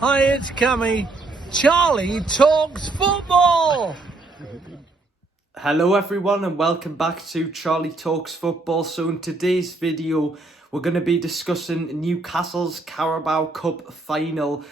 Hi, it's Cammy. Charlie talks football. Hello everyone and welcome back to Charlie Talks Football. So in today's video we're going to be discussing Newcastle's Carabao Cup final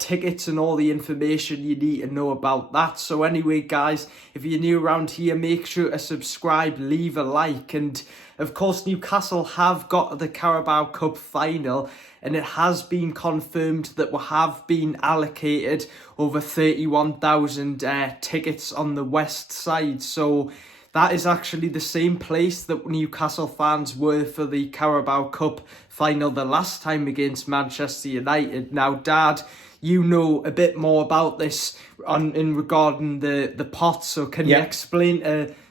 tickets and all the information you need to know about that. So anyway guys, if you're new around here, make sure to subscribe, leave a like, and of course Newcastle have got the Carabao Cup final and it has been confirmed that we have been allocated over 31,000 tickets on the west side. So that is actually the same place that Newcastle fans were for the Carabao Cup final the last time against Manchester United. Now, Dad, you know a bit more about this in regarding the pot, so can you explain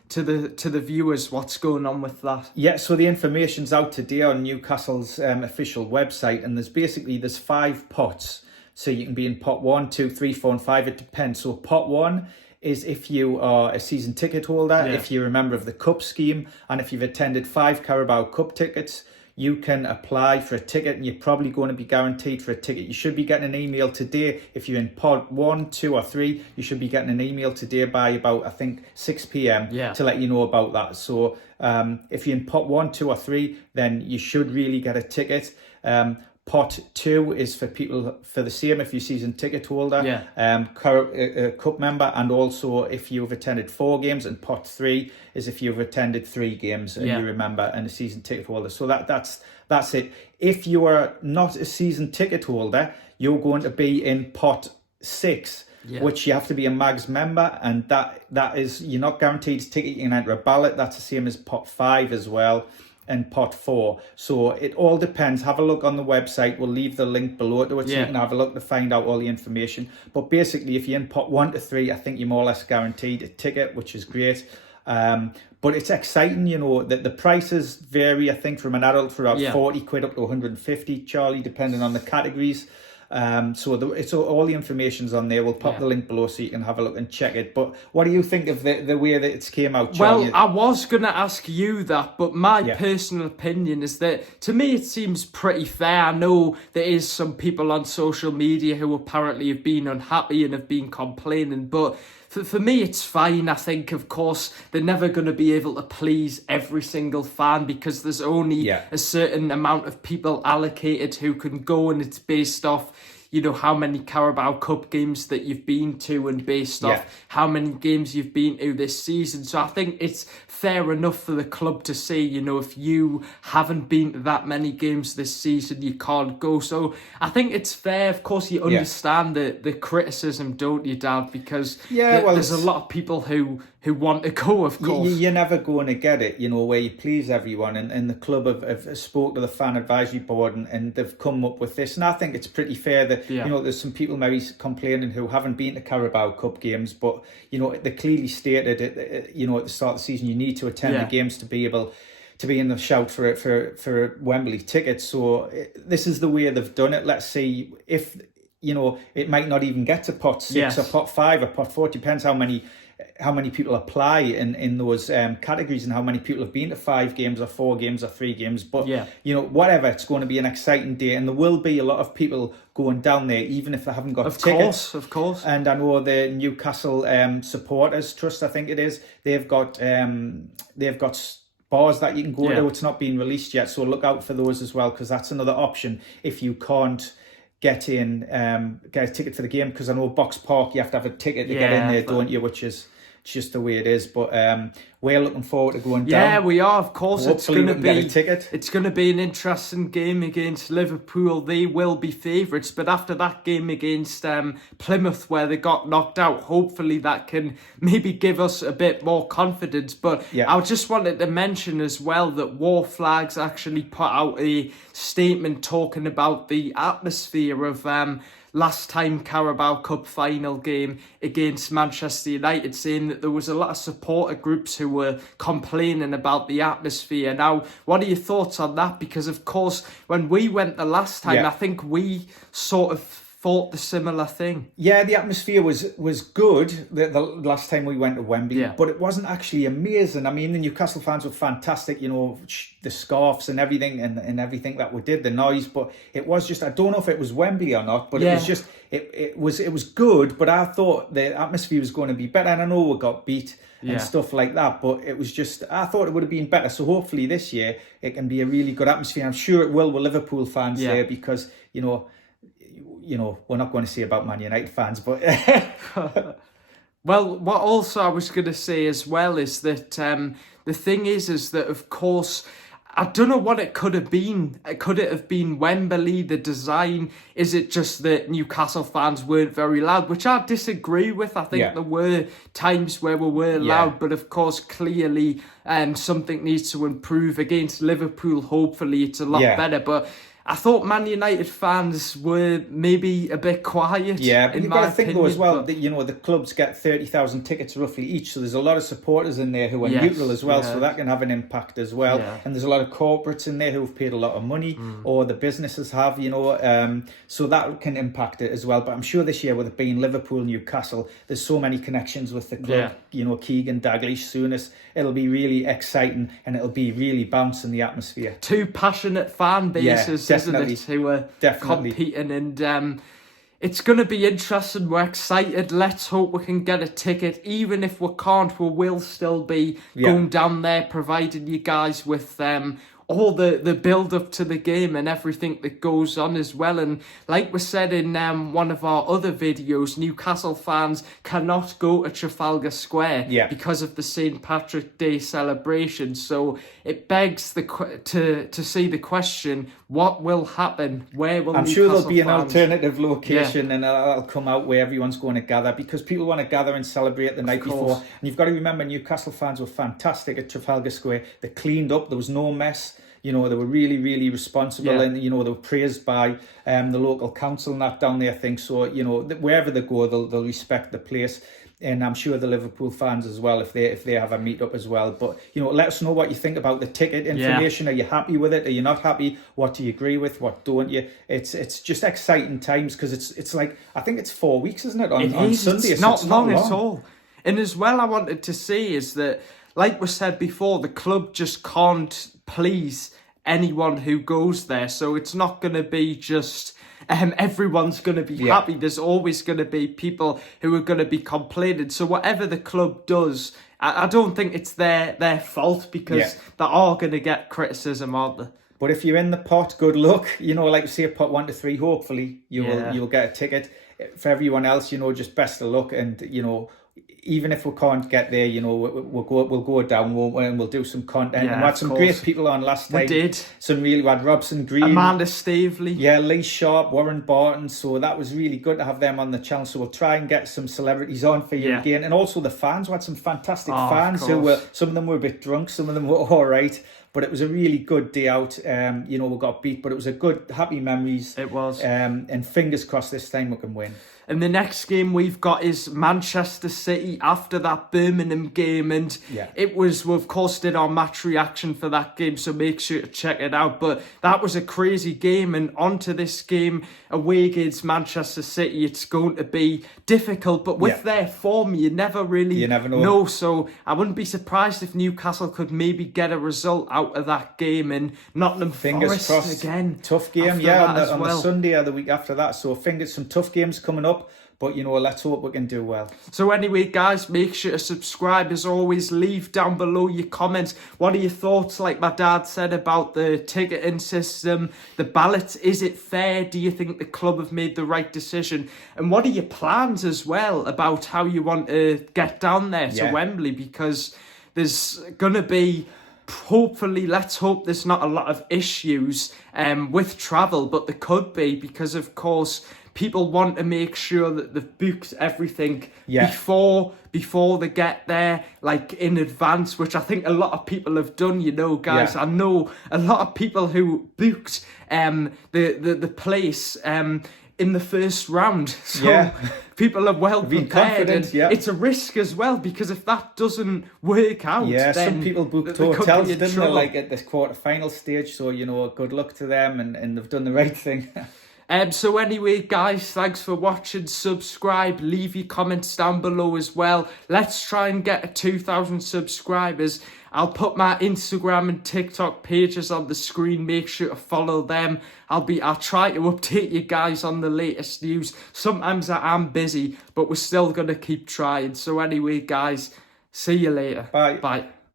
to the viewers what's going on with that? Yeah, so the information's out today on Newcastle's official website, and there's 5 pots. So you can be in pot 1, 2, 3, 4 and 5, it depends. So pot 1 is if you are a season ticket holder, if you're a member of the Cup scheme, and if you've attended 5 Carabao Cup tickets, you can apply for a ticket and you're probably going to be guaranteed for a ticket. You should be getting an email today. If you're in pot 1, 2 or 3, you should be getting an email today by about, I think, 6 p.m. to let you know about that. So if you're in pot 1, 2 or 3, then you should really get a ticket. Pot 2 is for people for the same if you're season ticket holder, cup member, and also if you've attended 4 games. And pot 3 is if you've attended 3 games and you're a member and a season ticket holder. So that's it. If you are not a season ticket holder, you're going to be in pot 6. Which you have to be a MAGS member, and that is, you're not guaranteed a ticket. You can enter a ballot. That's the same as pot 5 as well, and pot 4. So it all depends. Have a look on the website. We'll leave the link below to it so you can have a look to find out all the information. But basically, if you're in pot 1 to 3, I think you're more or less guaranteed a ticket, which is great. But it's exciting, you know, that the prices vary, I think, from an adult for about 40 quid up to 150, Charlie, depending on the categories. So all the information's on there. We'll pop the link below so you can have a look and check it. But what do you think of the way that it's came out, Charlie? Well, I was going to ask you that, but my personal opinion is that, to me, it seems pretty fair. I know there is some people on social media who apparently have been unhappy and have been complaining, but for me, it's fine. I think, of course, they're never going to be able to please every single fan because there's only a certain amount of people allocated who can go, and it's based off, you know, how many Carabao Cup games that you've been to and based off how many games you've been to this season. So I think it's fair enough for the club to say, you know, if you haven't been to that many games this season, you can't go. So I think it's fair. Of course, you understand the criticism, don't you, Dad? Because there's a lot of people who want to go, of course. You're never going to get it, you know, where you please everyone. And the club have spoke to the fan advisory board and they've come up with this. And I think it's pretty fair that, you know, there's some people maybe complaining who haven't been to Carabao Cup games, but, you know, they clearly stated, you know, at the start of the season, you need to attend the games to be able to be in the shout for Wembley tickets. So this is the way they've done it. Let's see if, you know, it might not even get to pot 6 or pot 5 or pot 4. It depends how many people apply in those categories and how many people have been to 5 games or 4 games or 3 games. But, you know, whatever, it's going to be an exciting day. And there will be a lot of people going down there, even if they haven't got tickets. Of course. And I know the Newcastle Supporters Trust, I think it is, they've got bars that you can go to. It's not been released yet. So look out for those as well, because that's another option if you can't get a ticket for the game, because I know Box Park you have to have a ticket to get in there, don't you, which is just the way it is. But we're looking forward to going down. Yeah, we are, of course. Hopefully it's going to be a ticket. It's going to be an interesting game against Liverpool. They will be favourites, but after that game against Plymouth where they got knocked out, hopefully that can maybe give us a bit more confidence. But I just wanted to mention as well that War Flags actually put out a statement talking about the atmosphere of last time Carabao Cup final game against Manchester United, saying that there was a lot of supporter groups who were complaining about the atmosphere. Now, what are your thoughts on that? Because, of course, when we went the last time, I think we sort of thought the similar thing. Yeah, the atmosphere was good the last time we went to Wembley, but it wasn't actually amazing. I mean, the Newcastle fans were fantastic, you know, the scarves and everything and everything that we did, the noise, but it was just, I don't know if it was Wembley or not, but it was just, it was good, but I thought the atmosphere was going to be better, and I know we got beat and stuff like that, but it was just, I thought it would have been better. So hopefully this year it can be a really good atmosphere. I'm sure it will with Liverpool fans there, because, you know, we're not going to say about Man United fans, but well, what also I was going to say as well is that the thing is that, of course, I don't know what it could have been. Could it have been Wembley, the design? Is it just that Newcastle fans weren't very loud, which I disagree with. I think there were times where we were loud, but of course, clearly something needs to improve. Against Liverpool, hopefully it's a lot better, but I thought Man United fans were maybe a bit quiet. Yeah, but you've got to think though as well that, you know, the clubs get 30,000 tickets roughly each, so there's a lot of supporters in there who are neutral as well, so that can have an impact as well. And there's a lot of corporates in there who've paid a lot of money, or the businesses have, you know, so that can impact it as well. But I'm sure this year, with it being Liverpool, Newcastle, there's so many connections with the club. You know, Keegan, Dalglish, Souness. It'll be really exciting, and it'll be really bouncing the atmosphere. Two passionate fan bases, isn't it, who are competing, and it's going to be interesting. We're excited. Let's hope we can get a ticket. Even if we can't, we will still be going down there, providing you guys with all the build up to the game and everything that goes on as well. And like we said in one of our other videos, Newcastle fans cannot go to Trafalgar Square because of the St. Patrick Day celebration. So it begs to see the question: what will happen? Where will Newcastle sure there'll be an fans... alternative location, and that'll come out where everyone's going to gather, because people want to gather and celebrate the night before. And you've got to remember, Newcastle fans were fantastic at Trafalgar Square. They cleaned up. There was no mess. You know, they were really, really responsible, and, you know, they were praised by the local council and that down there, I think. So, you know, wherever they go, they'll respect the place. And I'm sure the Liverpool fans as well, if they have a meet-up as well. But, you know, let us know what you think about the ticket information. Are you happy with it? Are you not happy? What do you agree with? What don't you? It's just exciting times, because it's like, I think it's 4 weeks, isn't it? On Sunday. It's not long at all. And as well, I wanted to say is that, like we said before, the club just can't please anyone who goes there. So it's not going to be just everyone's going to be happy. There's always going to be people who are going to be complaining. So whatever the club does, I don't think it's their fault, because they are going to get criticism, aren't they? But if you're in the pot, good luck. You know, like say pot 1 to 3, hopefully you'll get a ticket. For everyone else, you know, just best of luck. And, you know, even if we can't get there, you know, we'll go down, won't we? And we'll do some content. And we had some great people on last time. We did. We had Robson Green, Amanda Stavely. Yeah, Lee Sharp, Warren Barton. So that was really good to have them on the channel. So we'll try and get some celebrities on for you again. And also the fans. We had some fantastic fans who were, some of them were a bit drunk, some of them were all right. But it was a really good day out. You know, we got beat, but it was a good, happy memories. It was. And fingers crossed this time we can win. And the next game we've got is Manchester City after that Birmingham game. And it was, we of course did our match reaction for that game, so make sure to check it out. But that was a crazy game. And onto this game away against Manchester City, it's going to be difficult. But with their form, you never know. So I wouldn't be surprised if Newcastle could maybe get a result out of that game. And Nottingham Forest crossed again. Tough game, on the Sunday or the week after that. So some tough games coming up. But, you know, let's hope we can do well. So anyway, guys, make sure to subscribe. As always, leave down below your comments. What are your thoughts, like my dad said, about the ticketing system, the ballots? Is it fair? Do you think the club have made the right decision? And what are your plans as well about how you want to get down there to Wembley? Because there's going to be... hopefully, let's hope there's not a lot of issues with travel, but there could be, because of course people want to make sure that they've booked everything before they get there, like in advance, which I think a lot of people have done, you know, guys. I know a lot of people who booked the place in the first round. So people are well prepared. And it's a risk as well, because if that doesn't work out, then some people booked hotels, didn't they, like at this quarter-final stage. So, you know, good luck to them, and they've done the right thing. So anyway, guys, thanks for watching. Subscribe, leave your comments down below as well. Let's try and get 2,000 subscribers. I'll put my Instagram and TikTok pages on the screen. Make sure to follow them. I'll try to update you guys on the latest news. Sometimes I am busy, but we're still gonna keep trying. So anyway, guys, see you later. Bye. Bye.